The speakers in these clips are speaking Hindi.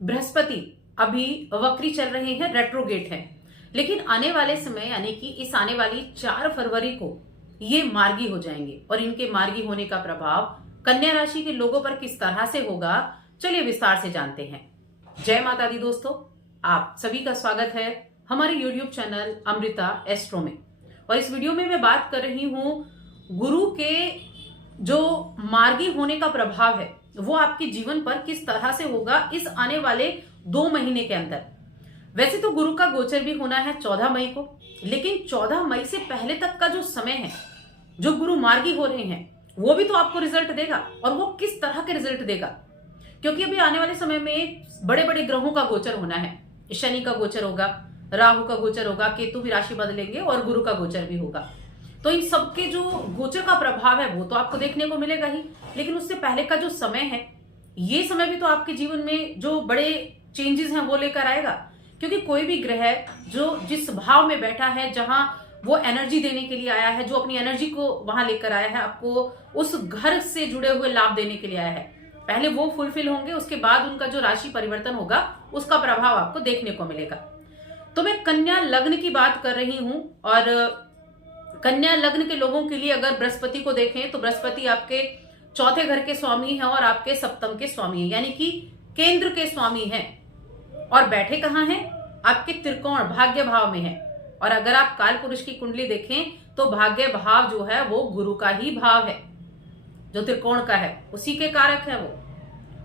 बृहस्पति अभी वक्री चल रहे हैं, रेट्रोगेट है, लेकिन आने वाले समय यानी कि इस आने वाली 4 फरवरी को ये मार्गी हो जाएंगे और इनके मार्गी होने का प्रभाव कन्या राशि के लोगों पर किस तरह से होगा, चलिए विस्तार से जानते हैं। जय माता दी दोस्तों, आप सभी का स्वागत है हमारे YouTube चैनल अमृता एस्ट्रो में। और इस वीडियो में मैं बात कर रही हूं गुरु के जो मार्गी होने का प्रभाव है वो आपके जीवन पर किस तरह से होगा इस आने वाले 2 महीने के अंदर। वैसे तो गुरु का गोचर भी होना है 14 मई को, लेकिन 14 मई से पहले तक का जो समय है, जो गुरु मार्गी हो रहे हैं, वो भी तो आपको रिजल्ट देगा। और वो किस तरह के रिजल्ट देगा, क्योंकि अभी आने वाले समय में बड़े बड़े ग्रहों का गोचर होना है। शनि का गोचर होगा, राहु का गोचर होगा, केतु भी राशि बदलेंगे और गुरु का गोचर भी होगा। तो इन सबके जो गोचर का प्रभाव है वो तो आपको देखने को मिलेगा ही, लेकिन उससे पहले का जो समय है, ये समय भी तो आपके जीवन में जो बड़े चेंजेस हैं वो लेकर आएगा। क्योंकि कोई भी ग्रह जो जिस भाव में बैठा है, जहां वो एनर्जी देने के लिए आया है, जो अपनी एनर्जी को वहां लेकर आया है, आपको उस घर से जुड़े हुए लाभ देने के लिए आया है, पहले वो फुलफिल होंगे, उसके बाद उनका जो राशि परिवर्तन होगा उसका प्रभाव आपको देखने को मिलेगा। तो मैं कन्या लग्न की बात कर रही हूं, और कन्या लग्न के लोगों के लिए अगर बृहस्पति को देखें तो बृहस्पति आपके चौथे घर के स्वामी हैं और आपके सप्तम के स्वामी हैं, यानी कि केंद्र के स्वामी हैं। और बैठे कहां हैं? आपके त्रिकोण भाग्य भाव में है। और अगर आप काल पुरुष की कुंडली देखें तो भाग्य भाव जो है वो गुरु का ही भाव है, जो त्रिकोण का है उसी के कारक है वो।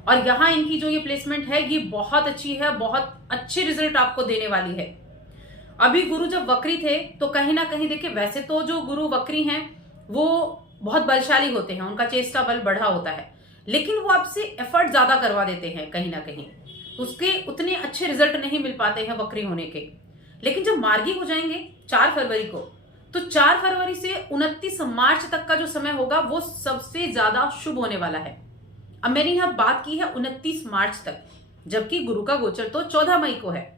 और यहां इनकी जो ये प्लेसमेंट है ये बहुत अच्छी है, बहुत अच्छे रिजल्ट आपको देने वाली है। अभी गुरु जब वक्री थे तो कहीं ना कहीं देखिए, वैसे तो जो गुरु वक्री हैं वो बहुत बलशाली होते हैं, उनका चेष्टा बल बढ़ा होता है, लेकिन वो आपसे एफर्ट ज्यादा करवा देते हैं, कहीं ना कहीं उसके उतने अच्छे रिजल्ट नहीं मिल पाते हैं वक्री होने के। लेकिन जब मार्गी हो जाएंगे 4 फरवरी को, तो 4 फरवरी से 29 मार्च तक का जो समय होगा वो सबसे ज्यादा शुभ होने वाला है। अब मैंने यहां बात की है 29 मार्च तक, जबकि गुरु का गोचर तो 14 मई को है,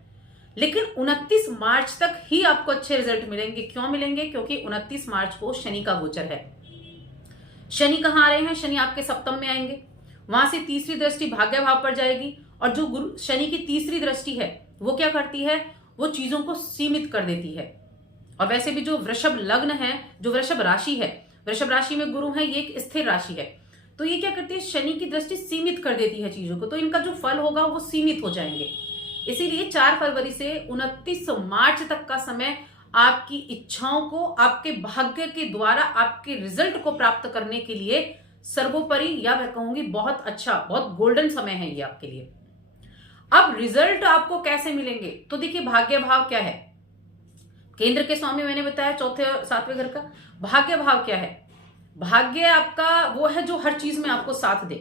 लेकिन 29 मार्च तक ही आपको अच्छे रिजल्ट मिलेंगे। क्यों मिलेंगे? क्योंकि 29 मार्च को शनि का गोचर है। शनि कहां आ रहे हैं? शनि आपके सप्तम में आएंगे, वहां से तीसरी दृष्टि भाग्य भाव पर जाएगी। और जो गुरु शनि की तीसरी दृष्टि है वो क्या करती है? वो चीजों को सीमित कर देती है। और वैसे भी जो वृषभ लग्न है, जो वृषभ राशि है, वृषभ राशि में गुरु है, ये एक स्थिर राशि है, तो ये क्या करती है? शनि की दृष्टि सीमित कर देती है चीजों को, तो इनका जो फल होगा वो सीमित हो जाएंगे। इसीलिए 4 फरवरी से 29 मार्च तक का समय आपकी इच्छाओं को आपके भाग्य के द्वारा आपके रिजल्ट को प्राप्त करने के लिए सर्वोपरि, या मैं कहूंगी बहुत अच्छा, बहुत गोल्डन समय है ये आपके लिए। अब रिजल्ट आपको कैसे मिलेंगे? तो देखिए, भाग्य भाव क्या है? केंद्र के स्वामी मैंने बताया, चौथे और 7वें घर का। भाग्य भाव क्या है? भाग्य आपका वो है जो हर चीज में आपको साथ दे।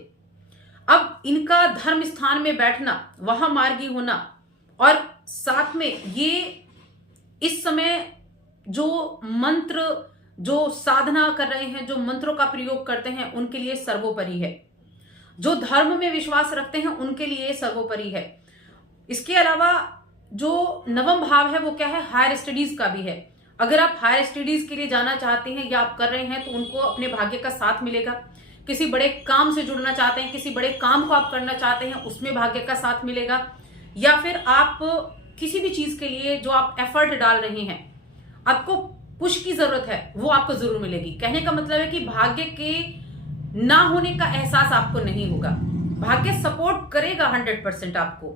अब इनका धर्म स्थान में बैठना, वहां मार्गी होना, और साथ में ये इस समय जो मंत्र, जो साधना कर रहे हैं, जो मंत्रों का प्रयोग करते हैं, उनके लिए सर्वोपरि है। जो धर्म में विश्वास रखते हैं उनके लिए सर्वोपरि है। इसके अलावा जो नवम भाव है वो क्या है? हायर स्टडीज का भी है। अगर आप हायर स्टडीज के लिए जाना चाहते हैं या आप कर रहे हैं तो उनको अपने भाग्य का साथ मिलेगा। किसी बड़े काम से जुड़ना चाहते हैं, किसी बड़े काम को आप करना चाहते हैं, उसमें भाग्य का साथ मिलेगा। या फिर आप किसी भी चीज के लिए जो आप एफर्ट डाल रहे हैं, आपको पुश की जरूरत है, वो आपको जरूर मिलेगी। कहने का मतलब है कि भाग्य के ना होने का एहसास आपको नहीं होगा। भाग्य सपोर्ट करेगा 100% आपको।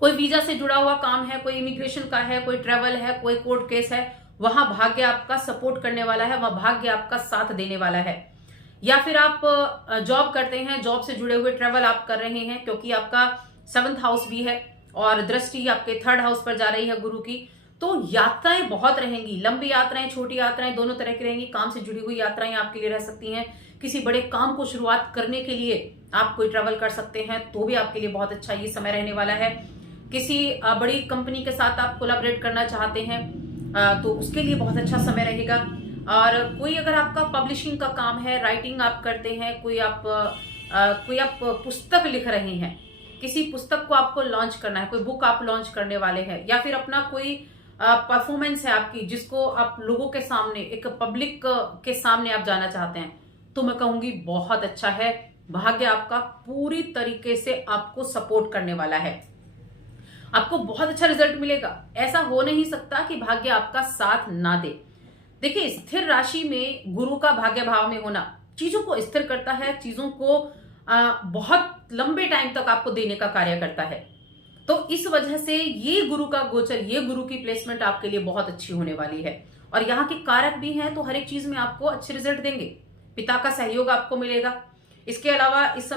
कोई वीजा से जुड़ा हुआ काम है, कोई इमिग्रेशन का है, कोई ट्रेवल है, कोई कोर्ट केस है, वहां भाग्य आपका सपोर्ट करने वाला है, वहां भाग्य आपका साथ देने वाला है। या फिर आप जॉब करते हैं, जॉब से जुड़े हुए ट्रेवल आप कर रहे हैं, क्योंकि आपका 7th हाउस भी है और दृष्टि आपके 3rd हाउस पर जा रही है गुरु की, तो यात्राएं बहुत रहेंगी। लंबी यात्राएं, छोटी यात्राएं, दोनों तरह की रहेंगी। काम से जुड़ी हुई यात्राएं आपके लिए रह सकती हैं। किसी बड़े काम को शुरुआत करने के लिए आप कोई ट्रैवल कर सकते हैं, तो भी आपके लिए बहुत अच्छा ये समय रहने वाला है। किसी बड़ी कंपनी के साथ आप कोलैबोरेट करना चाहते हैं तो उसके लिए बहुत अच्छा समय रहेगा। और कोई अगर आपका पब्लिशिंग का काम है, राइटिंग आप करते हैं, कोई आप पुस्तक लिख रहे हैं, किसी पुस्तक को आपको लॉन्च करना है, कोई बुक आप लॉन्च करने वाले हैं, या फिर अपना कोई परफॉर्मेंस है आपकी जिसको आप लोगों के सामने, एक पब्लिक के सामने आप जाना चाहते हैं, तो मैं कहूंगी बहुत अच्छा है। भाग्य आपका पूरी तरीके से आपको सपोर्ट करने वाला है। आपको बहुत अच्छा रिजल्ट मिलेगा। ऐसा हो नहीं सकता कि भाग्य आपका साथ ना दे। देखिए, स्थिर राशि में गुरु का भाग्य भाव में होना चीजों को स्थिर करता है, चीजों को बहुत लंबे टाइम तक आपको देने का कार्य करता है। तो इस वजह से ये गुरु का गोचर, ये गुरु की प्लेसमेंट आपके लिए बहुत अच्छी होने वाली है। और यहाँ के कारक भी हैं, तो हर एक चीज में आपको अच्छे रिजल्ट देंगे। पिता का सहयोग आपको मिलेगा। इसके अलावा इस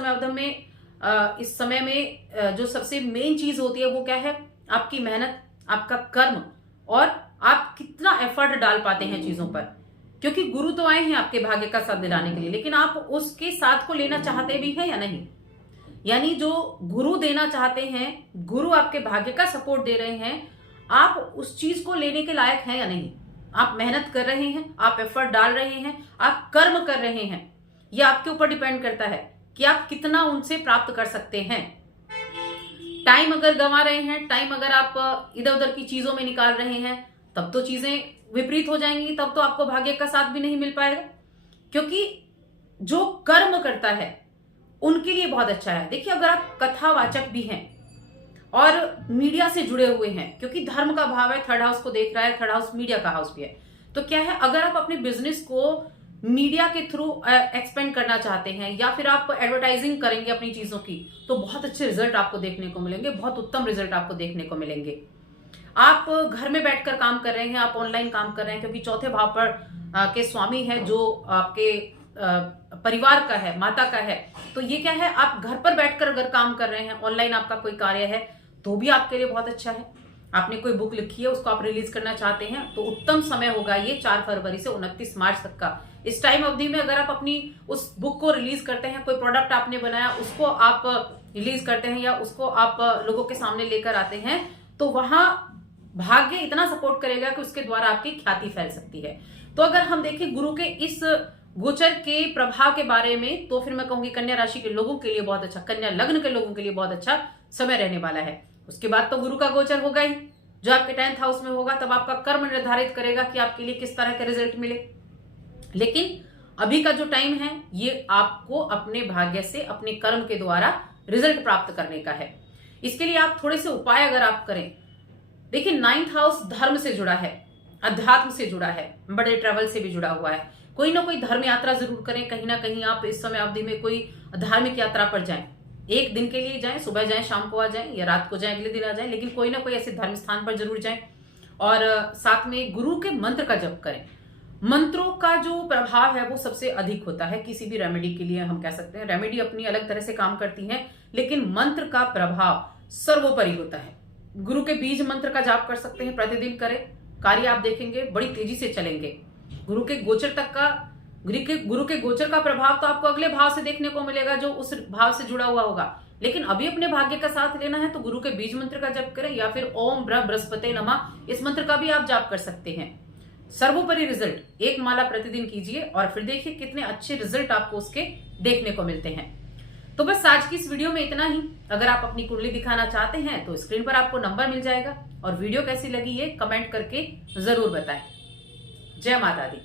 समय में जो सबसे मेन चीज होती है वो क्या है? आपकी मेहनत, आपका कर्म, और आप कितना एफर्ट डाल पाते हैं चीजों पर। क्योंकि गुरु तो आए हैं आपके भाग्य का साथ दिलाने के लिए, लेकिन आप उसके साथ को लेना चाहते भी हैं या नहीं? यानी जो गुरु देना चाहते हैं, गुरु आपके भाग्य का सपोर्ट दे रहे हैं, आप उस चीज को लेने के लायक हैं या नहीं? आप मेहनत कर रहे हैं, आप एफर्ट डाल रहे हैं, आप कर्म कर रहे हैं। यह आपके ऊपर डिपेंड करता है कि आप कितना उनसे प्राप्त कर सकते हैं। टाइम अगर गंवा रहे हैं, टाइम अगर आप इधर उधर की चीजों में निकाल रहे हैं, तब तो चीजें विपरीत हो जाएंगी। तब तो आपको भाग्य का साथ भी नहीं मिल पाएगा। क्योंकि जो कर्म करता है उनके लिए बहुत अच्छा है। देखिए, अगर आप कथावाचक भी हैं और मीडिया से जुड़े हुए हैं, क्योंकि धर्म का भाव है, थर्ड हाउस को देख रहा है, थर्ड हाउस मीडिया का हाउस भी है, तो क्या है, अगर आप अपने बिजनेस को मीडिया के थ्रू एक्सपेंड करना चाहते हैं या फिर आप एडवर्टाइजिंग करेंगे अपनी चीजों की, तो बहुत अच्छे रिजल्ट आपको देखने को मिलेंगे, बहुत उत्तम रिजल्ट आपको देखने को मिलेंगे। आप घर में बैठकर काम कर रहे हैं, आप ऑनलाइन काम कर रहे हैं, क्योंकि चौथे भाव पर के स्वामी है जो आपके परिवार का है, माता का है। तो ये क्या है, आप घर पर बैठकर अगर काम कर रहे हैं, ऑनलाइन आपका कोई कार्य है, तो भी आपके लिए बहुत अच्छा है। आपने कोई बुक लिखी है, उसको आप रिलीज करना चाहते हैं, तो उत्तम समय होगा ये 4 फरवरी से 29 मार्च तक का। इस टाइम अवधि में अगर आप अपनी उस बुक को रिलीज करते हैं, कोई प्रोडक्ट आपने बनाया उसको आप रिलीज करते हैं या उसको आप लोगों के सामने लेकर आते हैं, तो वहां भाग्य इतना सपोर्ट करेगा कि उसके द्वारा आपकी ख्याति फैल सकती है। तो अगर हम देखें गुरु के इस गोचर के प्रभाव के बारे में, तो फिर मैं कहूंगी कन्या राशि के लोगों के लिए बहुत अच्छा, कन्या लग्न के लोगों के लिए बहुत अच्छा समय रहने वाला है। उसके बाद तो गुरु का गोचर होगा ही, जो आपके 10th हाउस में होगा, तब आपका कर्म निर्धारित करेगा कि आपके लिए किस तरह का रिजल्ट मिले। लेकिन अभी का जो टाइम है, ये आपको अपने भाग्य से, अपने कर्म के द्वारा रिजल्ट प्राप्त करने का है। इसके लिए आप थोड़े से उपाय अगर आप करें, देखिए 9th हाउस धर्म से जुड़ा है, अध्यात्म से जुड़ा है, बड़े ट्रेवल से भी जुड़ा हुआ है। कोई ना कोई धर्म यात्रा जरूर करें। कहीं ना कहीं आप इस समय अवधि में कोई धार्मिक यात्रा पर जाएं, एक दिन के लिए जाएं, सुबह जाएं, शाम को आ जाएं, या रात को जाएं, अगले दिन आ जाएं, लेकिन कोई ना कोई ऐसे धर्म स्थान पर जरूर जाएं। और साथ में गुरु के मंत्र का जप करें। मंत्रों का जो प्रभाव है वो सबसे अधिक होता है किसी भी रेमेडी के लिए। हम कह सकते हैं रेमेडी अपनी अलग तरह से काम करती है, लेकिन मंत्र का प्रभाव सर्वोपरि होता है। गुरु के बीज मंत्र का जाप कर सकते हैं, प्रतिदिन करें, कार्य आप देखेंगे बड़ी तेजी से चलेंगे। गुरु के गोचर का प्रभाव तो आपको अगले भाव से देखने को मिलेगा, जो उस भाव से जुड़ा हुआ होगा। लेकिन अभी अपने भाग्य का साथ लेना है तो गुरु के बीज मंत्र का जप करें, या फिर ओम बृहस्पते नमः, इस मंत्र का भी आप जाप कर सकते हैं। सर्वोपरि रिजल्ट, एक माला प्रतिदिन कीजिए और फिर देखिए कितने अच्छे रिजल्ट आपको उसके देखने को मिलते हैं। तो बस आज की इस वीडियो में इतना ही। अगर आप अपनी कुंडली दिखाना चाहते हैं तो स्क्रीन पर आपको नंबर मिल जाएगा, और वीडियो कैसी लगी ये कमेंट करके जरूर बताएं। जय माता दी।